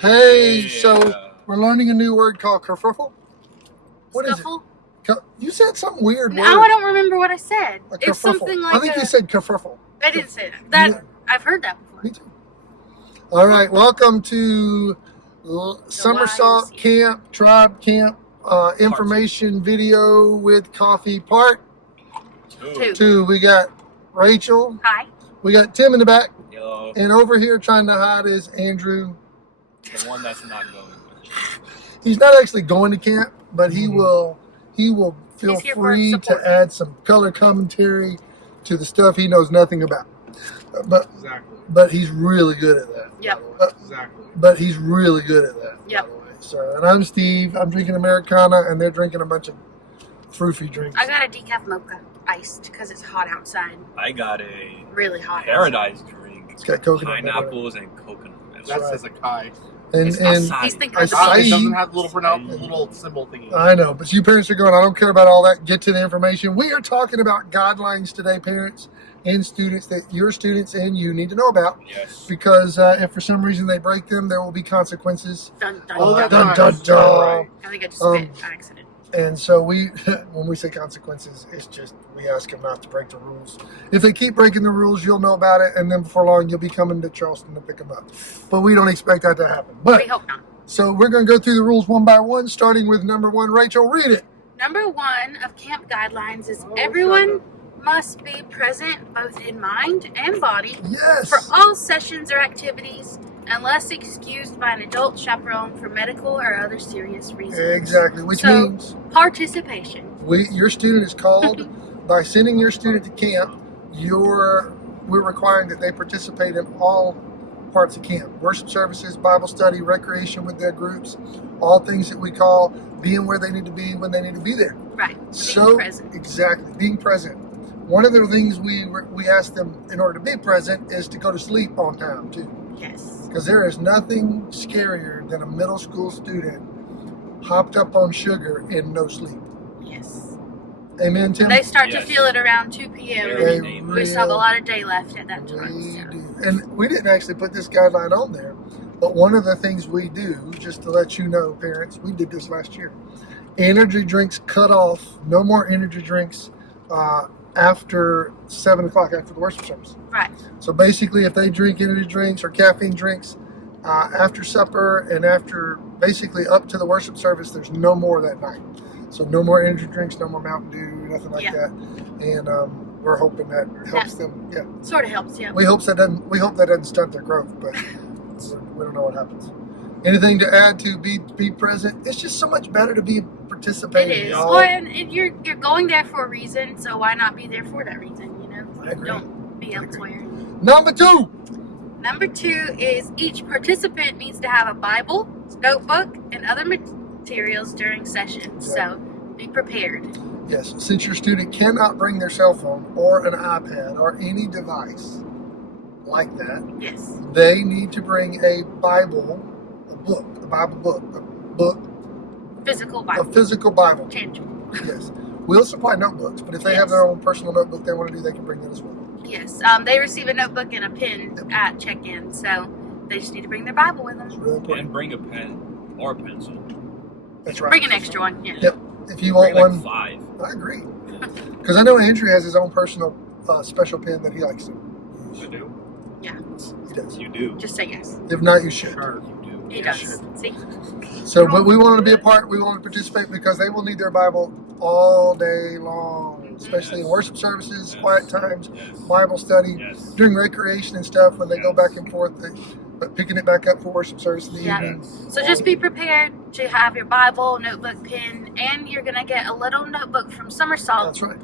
Hey, so we're learning a new word called kerfuffle. What is Scuffle? it? You said something weird. No, I don't remember what I said. A It's kerfuffle. something like I think you said kerfuffle. I didn't say that. Yeah. I've heard that before. Me too. All right, welcome to Somersault Camp, Tribe Camp information video with coffee part 2. We got Rachel. Hi. We got Tim in the back. Hello. And over here trying to hide is Andrew. The one that's not going. He's not actually going to camp, but he will feel free to add some color commentary to the stuff he knows nothing about. But he's really good at that. Yep. But he's really good at that. Yep. By the way. So, and I'm Steve. I'm drinking Americana, and they're drinking a bunch of froofy drinks. I got a decaf mocha iced because it's hot outside. I got a really hot paradise drink. It's got coconut, pineapples, and coconut. That says Acai. And he's thinking It doesn't have the little symbol thingy. I know, but you parents are going, I don't care about all that. Get to the information. We are talking about guidelines today, parents and students, that your students and you need to know about. Yes. Because if for some reason they break them, there will be consequences. Dun, dun, Oh, dun, dun, dun. dun, dun. I think I just spit by accident. And so when we say consequences, it's just we ask them not to break the rules. If they keep breaking the rules, you'll know about it, and then before long, you'll be coming to Charleston to pick them up. But we don't expect that to happen. But We hope not. so we're going to go through the rules one by one, starting with number 1. Rachel, read it. Number 1 of camp guidelines is everyone must be present both in mind and body Yes. for all sessions or activities unless excused by an adult chaperone for medical or other serious reasons. Exactly, which So, means participation. your student is called by sending your student to camp. We're requiring that they participate in all parts of camp: worship services, Bible study, recreation with their groups, all things that we call being where they need to be when they need to be there. Right. So Being present. exactly, being present. One of the things we ask them in order to be present is to go to sleep on time too. Yes. Because there is nothing scarier than a middle school student hopped up on sugar and no sleep. Yes. Amen, Tim? They start to Yes. feel it around 2 p.m. They We still have a lot of day left at that time. We So. do. And we didn't actually put this guideline on there, but one of the things we do, just to let you know, parents, we did this last year. Energy drinks cut off. No more energy drinks after 7 o'clock after the worship service. Right. So basically, if they drink energy drinks or caffeine drinks after supper and after basically up to the worship service, there's no more that night. So no more energy drinks, no more Mountain Dew, nothing like that. And we're hoping that helps them. Yeah. Sort of helps, yeah. We hope that doesn't stunt their growth, but we don't know what happens. Anything to add to be present? It's just so much better to be participating. It is. y'all. Well, and you're going there for a reason, so why not be there for that reason, you know? I agree. Don't be elsewhere. Number 2. Number 2 is each participant needs to have a Bible, notebook, and other materials during sessions. So be prepared. Yes, since your student cannot bring their cell phone or an iPad or any device like that, Yes. they need to bring a Bible book, Physical a Bible. physical Bible. Tangible. Yes. We'll supply notebooks, but if they have their own personal notebook they want to do, they can bring that as well. Yes. They receive a notebook and a pen at check-in, so they just need to bring their Bible with It's them. really important. And bring a pen or a pencil. That's right. Bring an extra one. Yeah. Yep. If you want Bring one, like 5. I agree. Because I know Andrew has his own personal special pen that he likes to use. You do. Yeah. He does. You do. Just say yes. If not, you should. Sure. You do. He Yeah, does. sure. See? So, but we wanted to be a part. We wanted to participate because they will need their Bible all day long, especially in worship services, Yes. quiet times, Yes. Bible study, Yes. during recreation and stuff when they go back and forth. But picking it back up for worship service in the Yeah. evening. So just be prepared to have your Bible, notebook, pen, and you're going to get a little notebook from Somersault That's right.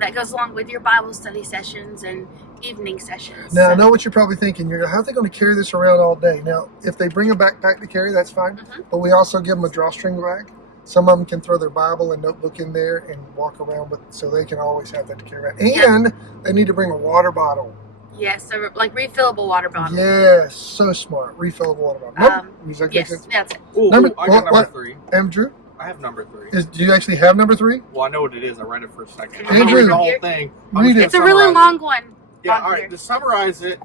that goes along with your Bible study sessions and evening sessions. Now, I So- know what you're probably thinking. You're how are they going to carry this around all day? Now, if they bring a backpack to carry, that's fine. Mhm. But we also give them a drawstring bag. Some of them can throw their Bible and notebook in there and walk around with, so they can always have that to carry around. And they need to bring a water bottle. Yes, so like refillable water bottle. Yes, so smart. Refillable water bottle. Does that make Yes, sense? that's it. Ooh, Number- I got what- number 3. Andrew, I have number 3. do you actually have number 3? Well, I know what it is. I read it for a second. Andrew, I'm not reading the whole thing. I'm read just it. gonna It's a really summarize long one. Yeah, on all right. here. To summarize it,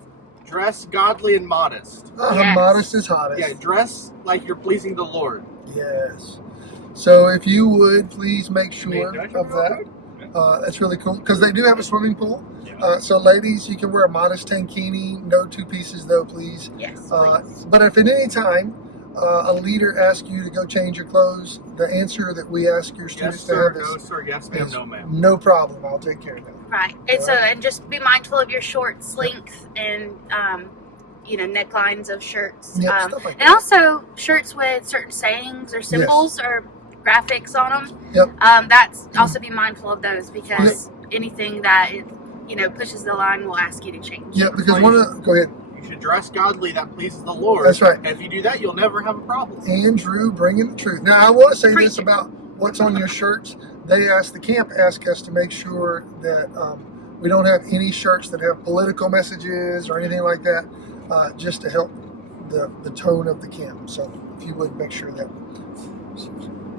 Dress godly and modest. Yes. Modest is hottest. Yeah, dress like you're pleasing the Lord. Yes. So if you would please make sure Can I of that. That's really cool because they do have a swimming pool. Yeah. So ladies, you can wear a modest tankini. No two pieces though, please. Yes, Uh, please. but if at any time a leader asks you to go change your clothes, the answer that we ask your Yes, students to sir. have No, is sir. Yes, ma'am. No, ma'am. no problem. I'll take care of that. Right. And so, and just be mindful of your shorts length and, necklines of shirts. Yep, stuff like And that. also shirts with certain sayings or symbols or graphics on them. Yep. That's also be mindful of those because anything that pushes the line will ask you to change. Yeah, because go ahead. You should dress godly that pleases the Lord. That's right. And if you do that, you'll never have a problem. Andrew bringing the truth. Now, I want to say this Preaching. about what's on your shirts. The camp asked us to make sure that we don't have any shirts that have political messages or anything like that, just to help the tone of the camp. So if you would make sure that.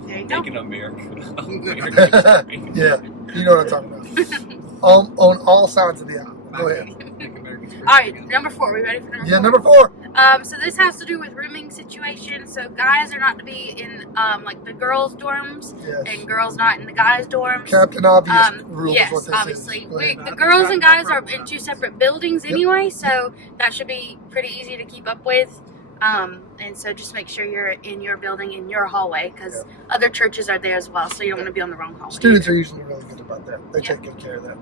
There you go. Making America. Yeah, you know what I'm talking about. On all sides of the aisle. Go ahead. All right, number 4. We ready for number 4? Yeah, number 4. So this has to do with rooming situations. So guys are not to be in like the girls' dorms, Yes. and girls not in the guys' dorms. Captain Obvious rule Yes, is what this obviously. is. Go ahead. The girls and guys are in 2 separate buildings anyway, so that should be pretty easy to keep up with. And so just make sure you're in your building, in your hallway, because other churches are there as well, so you don't want to be on the wrong hallway. Students are usually really good about that. They take good care of that.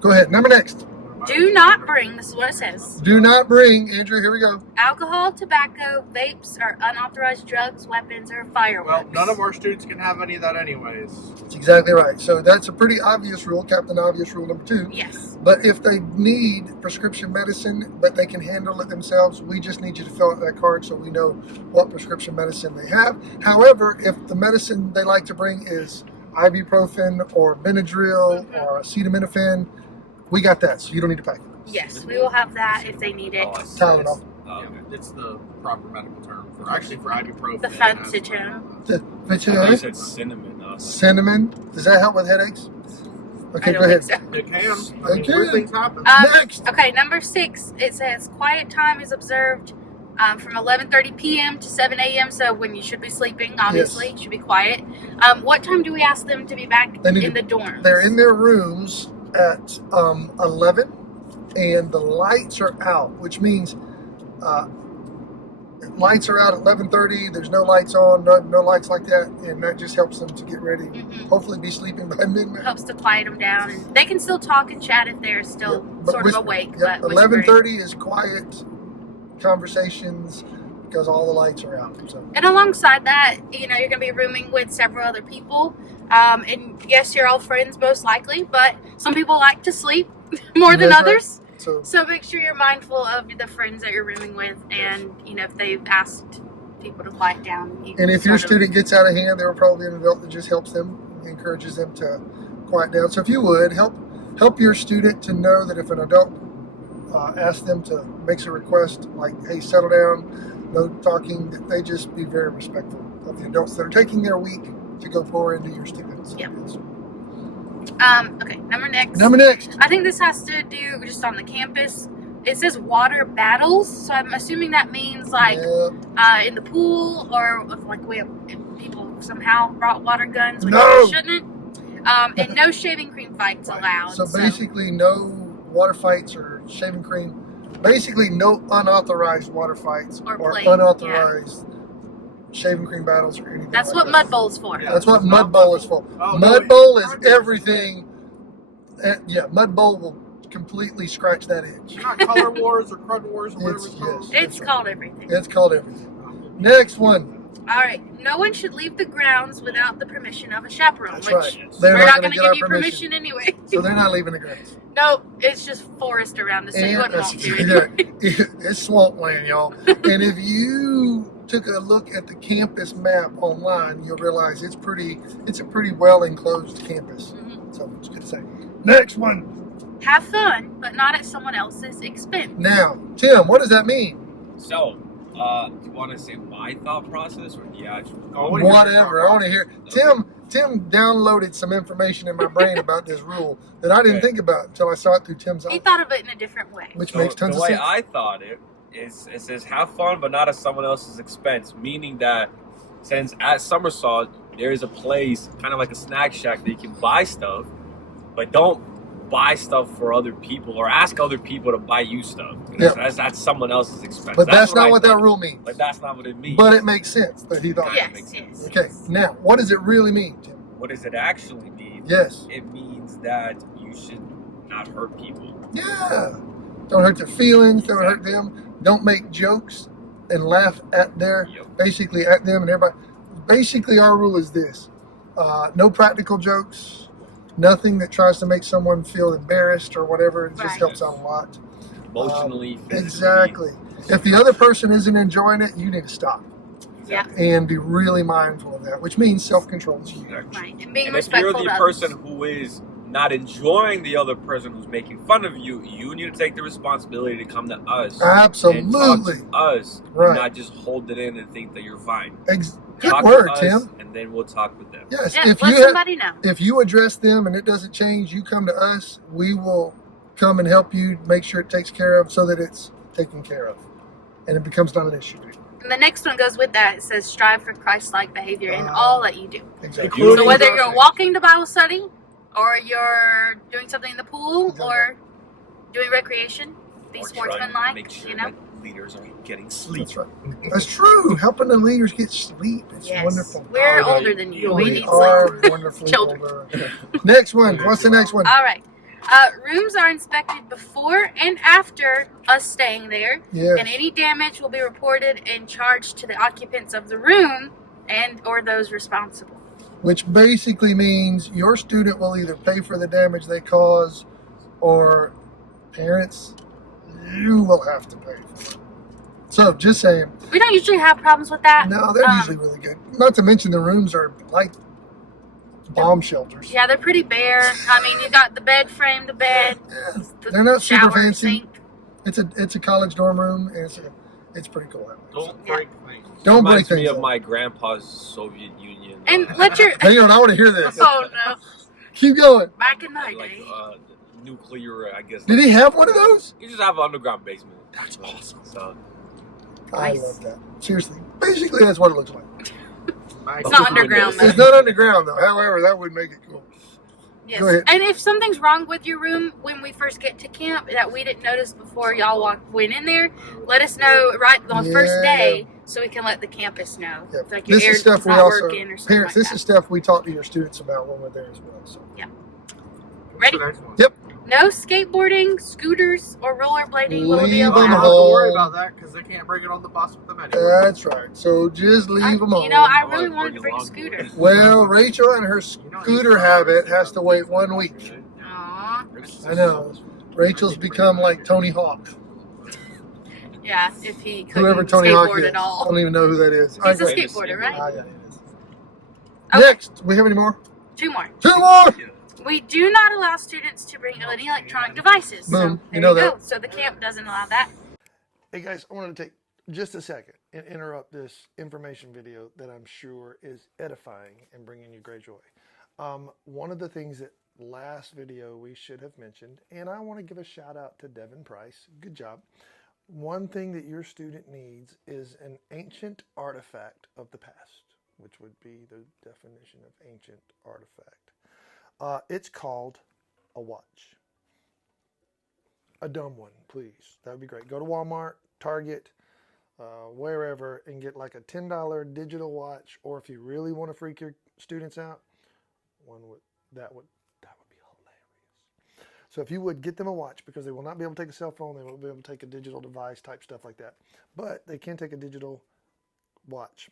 Go ahead. Number next. Do not bring, this is what it says, Do not bring, Andrew, here we go. alcohol, tobacco, vapes, or unauthorized drugs, weapons, or fireworks. Well, none of our students can have any of that anyways. That's exactly right. So that's a pretty obvious rule, Captain Obvious rule number 2. Yes. But if they need prescription medicine, but they can handle it themselves, we just need you to fill out that card so we know what prescription medicine they have. However, if the medicine they like to bring is ibuprofen or Benadryl or acetaminophen, we got that, so you don't need to pack it. Yes, we will have that if they need it. Tylenol. It's the proper medical term for ibuprofen. The fancy term. But I thought you said cinnamon. I was like, cinnamon, does that help with headaches? Okay, I go don't ahead. think so. It can. I It mean, can. weird things happen. Next. Okay, number 6, it says quiet time is observed from 11:30 p.m. to 7 a.m. So when you should be sleeping, obviously, you should be quiet. What time do we ask them to be back They need in to- the dorms? They're in their rooms at 11, and the lights are out, which means lights are out at 11:30. There's no lights on, no lights like that, and that just helps them to get ready. Mhm. Hopefully, be sleeping by midnight. Helps to quiet them down, and they can still talk and chat if they're still But sort of whisper- awake. Yep, But whispering. 11:30 is quiet conversations because all the lights are out. So And alongside that, you're going to be rooming with several other people. And yes, you're all friends most likely, but some people like to sleep more than That's right. others. so So make sure you're mindful of the friends that you're rooming with, and if they've asked people to quiet down. You and if your sort of- student gets out of hand, there will probably be an adult that just helps them, encourages them to quiet down. So if you would help your student to know that if an adult asks them to makes a request like, "Hey, settle down, no talking," that they just be very respectful of the adults that are taking their week to go pour into your students. Yep. Okay, number next. I think this has to do just on the campus. It says water battles, so I'm assuming that means like Yeah. in the pool, or if people somehow brought water guns, which No. they shouldn't. And no shaving cream fights allowed. So basically, no water fights or shaving cream. Basically, no unauthorized water fights Or or play, unauthorized shaving cream battles or anything. That's like what that. Mud Bowl's for. Yeah. That's what Mud Bowl is for. Oh, Mud no, Bowl it's is not. everything. Yeah, Mud Bowl will completely scratch that itch. Not Color Wars or Crud Wars or whatever It's- it's called. yes. It's called everything. It's called everything. Next one. All right. No one should leave the grounds without the permission of a chaperone, That's which right. They're we're not not going going to to get our give you permission anyway. So they're not leaving the grounds. No, it's just forest around us, so you wouldn't want to. Anyway. It's swamp land, y'all. And if you took a look at the campus map online, you'll realize it's a pretty well enclosed campus. Mhm. So it's good to say. Next one. Have fun, but not at someone else's expense. Now, Tim, what does that mean? So, do you want to say my thought process or the actual? Oh, what do you- Whatever. I want to hear. Tim, Tim downloaded some information in my brain about this rule that I didn't Okay. think about until I saw it through Tim's He eyes, thought of it in a different way. which So makes tons the of way sense. I thought it says have fun, but not at someone else's expense. Meaning that since at Somersault there is a place, kind of like a snack shack, that you can buy stuff, but don't buy stuff for other people or ask other people to buy you stuff. That's someone else's expense. But that's not I what that think. rule means. Like that's not what it means. But it makes sense that he thought. Yeah. Yes, yes. Okay, now what does it really mean, Tim? What does it actually mean? Yes. It means that you should not hurt people. Yeah. Don't hurt their feelings. Don't hurt them. Don't make jokes and laugh at their, Yep. basically at them and everybody. Basically, our rule is this: no practical jokes, nothing that tries to make someone feel embarrassed or whatever. It just Right. helps out a lot. Emotionally, physically. Exactly. If the other person isn't enjoying it, you need to stop Yeah. and be really mindful of that, which means self-control is huge. Exactly. Right. And being And if you're respectful the to person others. who is not enjoying the other person who's making fun of you, you need to take the responsibility to come to us. And talk Absolutely. to us. Right. Not just hold it in and think that you're fine. Good Talk word, to us, Tim. and then we'll talk with them. Yes. Yeah, If let you have, somebody know. if you address them and it doesn't change, you come to us. We will come and help you make sure it takes care of so that it's taken care of and it becomes not an issue. And the next one goes with that. It says strive for Christ-like behavior in all that you do. Exactly. You- So whether you're walking to Bible study, or you're doing something in the pool, or doing recreation, be Or try to sportsmanlike, make sure you know. that leaders are getting sleep. That's right. That's true. Helping the leaders get sleep. It's Yes. wonderful. We're Oh, older than you. We We need are sleep. wonderfully Children. older. Next one. What's the next one? All right. Rooms are inspected before and after us staying there, Yes. and any damage will be reported and charged to the occupants of the room and or those responsible. Which basically means your student will either pay for the damage they cause, or parents, you will have to pay for it. So just saying, We don't usually have problems with that. no, they're usually really good. Not to mention the rooms are like bomb shelters. Yeah, they're pretty bare. I mean, you got the bed frame, the bed, Yeah. the They're not super shower, fancy. sink. It's a college dorm room, and it's pretty cool that way. Don't break things. Don't break Reminds me things of up. my grandpa's Soviet Union. And let your Hang on, I want to hear this. oh no, Keep going. back in my like day. nuclear, I guess. Did he have one of those? You just have an underground basement. That's awesome. So I Nice. love that. Seriously, basically that's what it looks like. It's not underground, It's though. not underground though. However, that would make it cool. Yes. Go ahead. And if something's wrong with your room when we first get to camp that we didn't notice before y'all went in there, let us know right on the first Yeah. day so we can let the campus know. Yeah. If, like your This air's is stuff we not also working or something parents. like This that. is stuff we talk to your students about when we're there as well. So Ready? The next one. Yep. No skateboarding, scooters, or rollerblading will be Leave You don't them allowed. have to worry home. about that because they can't bring it on the bus with them anyway. that's right. So just leave them You know, home. I Oh, really I wanted to bring bring a a scooter. longboard. Well, Rachel and her scooter habit has to wait 1 week. Aw. I know. Rachel's become like Tony Hawk. Yeah, if he couldn't Whoever Tony Hawk skateboard is. at I all. don't even know who that is. He's a Okay. skateboarder, right? Ah, yeah, it is. Okay. Next, we have any more? 2 more. 2 more. We do not allow students to bring any electronic devices. So Boom. there You know you go. that. So the camp doesn't allow that. Hey guys, I wanted to take just a second and interrupt this information video that I'm sure is edifying and bringing you great joy. One of the things that last video we should have mentioned, and I want to give a shout out to Devin Price. Good job. One thing that your student needs is an ancient artifact of the past, which would be the definition of ancient artifact. It's called a watch. A dumb one, please. That would be great. Go to Walmart, Target, wherever, and get like a $10 digital watch. Or if you really want to freak your students out, that would be hilarious. So if you would get them a watch, because they will not be able to take a cell phone, they won't be able to take a digital device type stuff like that. But they can take a digital watch.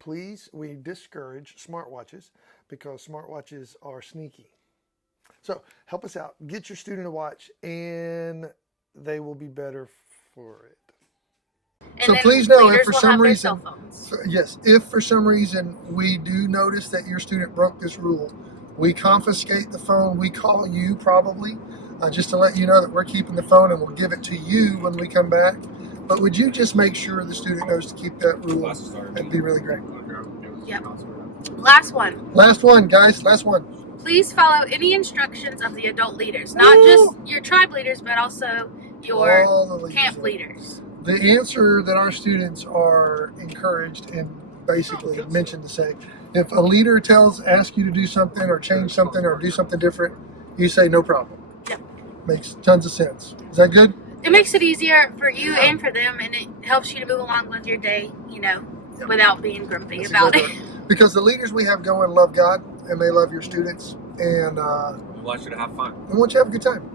Please, we discourage smartwatches because smartwatches are sneaky. So help us out. Get your student a watch, and they will be better for it. And So then please know if leaders for will some have their reason- cell phones. Yes, if for some reason we do notice that your student broke this rule, we confiscate the phone. We call you probably just to let you know that we're keeping the phone, and we'll give it to you when we come back. But would you just make sure the student knows to keep that rule? Classes started. That'd be really great. Yep. Last one. Last one, guys. Last one. Please follow any instructions of the adult leaders, not just your tribe leaders, but also your All the leaders. camp leaders. The answer that our students are encouraged and basically mentioned to say, if a leader asks you to do something or change something or do something different, you say no problem. Yep. Makes tons of sense. Is that good? It makes it easier for you and for them, and it helps you to move along with your day, Yep. without being grumpy That's about it. exactly right. Because the leaders we have going love God and they love your students, and We want you to have fun. we want you to have a good time.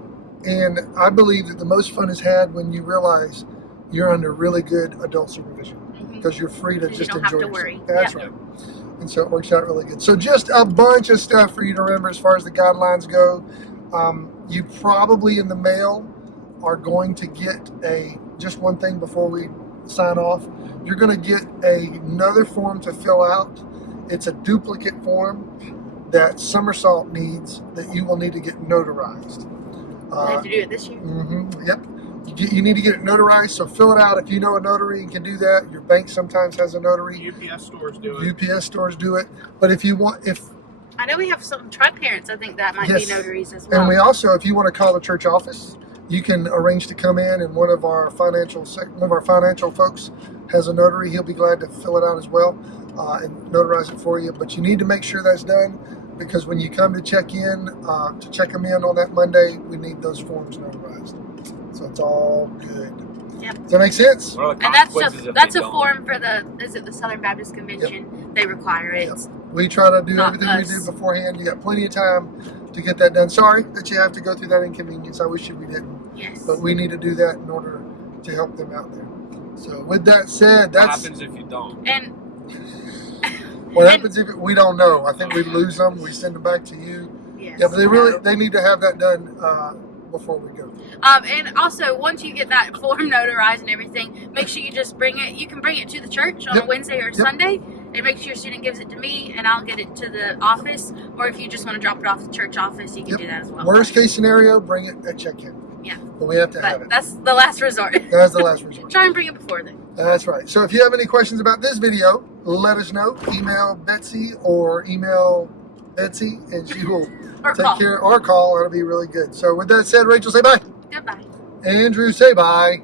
And I believe that the most fun is had when you realize you're under really good adult supervision, Mhm. because you're free to You just don't enjoy have to yourself. worry. That's Yep. right. And so it works out really good. So just a bunch of stuff for you to remember as far as the guidelines go. You probably in the mail are going to get just one thing before we sign off. You're going to get another form to fill out. It's a duplicate form that Somersault needs, that you will need to get notarized. I have to do it this year. Yep. You need to get it notarized, so fill it out. If you know a notary and can do that, your bank sometimes has a notary. UPS stores do it. UPS stores do it. But if you want, I know we have some tribe parents. I think that might Yes. be notaries as well. and we also, if you want to call the church office, you can arrange to come in, and one of our financial folks has a notary. He'll be glad to fill it out as well and notarize it for you. But you need to make sure that's done, because when you come to check them in on that Monday, we need those forms notarized. So it's all good. Yep. Does that make sense? What are the And that's consequences if that's they a don't? form for the Southern Baptist Convention. They require it. Yep. We try to do Not everything we us. do beforehand. You got plenty of time to get that done. Sorry that you have to go through that inconvenience. I wish we didn't. Yes. But we need to do that in order to help them out there. So with that said, What that's happens if you don't? And what happens if we don't know. I think we lose them. We send them back to you. yes. Yeah, but they need to have that done before we go. And also, once you get that form notarized and everything, make sure you just bring it. You can bring it to the church on Yep. a Wednesday or Yep. Sunday, and make sure your student gives it to me, and I'll get it to the office. Or if you just want to drop it off at the church office, you can Yep. do that as well. Worst case scenario, bring it at check-in. Yeah. But we have to have But it. that's the last resort. That's the last resort. Try and bring it before then. That's right. So if you have any questions about this video, let us know. Email Betsy or email Betsy, and she will Or take call. care, or call. That'll be really good. So with that said, Rachel, say bye. Goodbye. Andrew, say bye.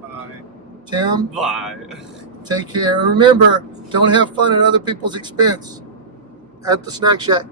Bye. Tim, Bye. take care. And remember, don't have fun at other people's expense at the Snack Shack.